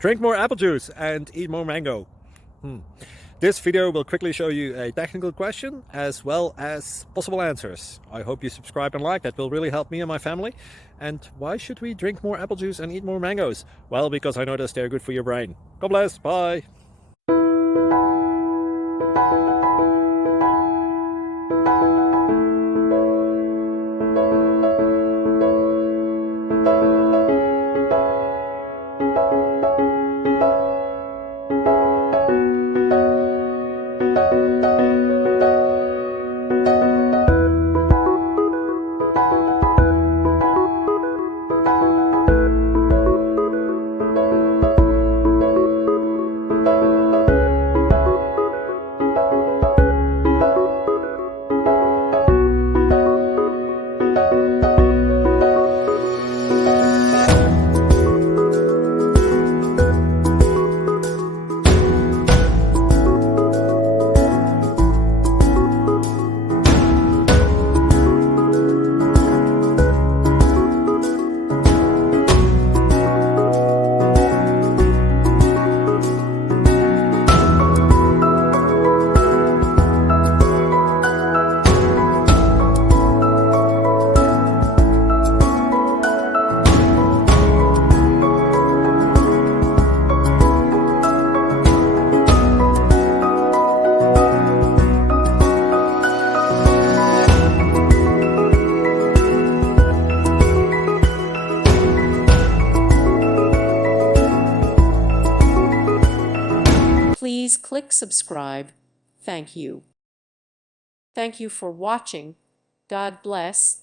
Drink more apple juice and eat more mango. This video will quickly show you a technical question as well as possible answers. I hope you subscribe and like, that will really help me and my family. And why should we drink more apple juice and eat more mangoes? Well, because I noticed they're good for your brain. God bless, bye. Please click subscribe. Thank you. Thank you for watching. God bless.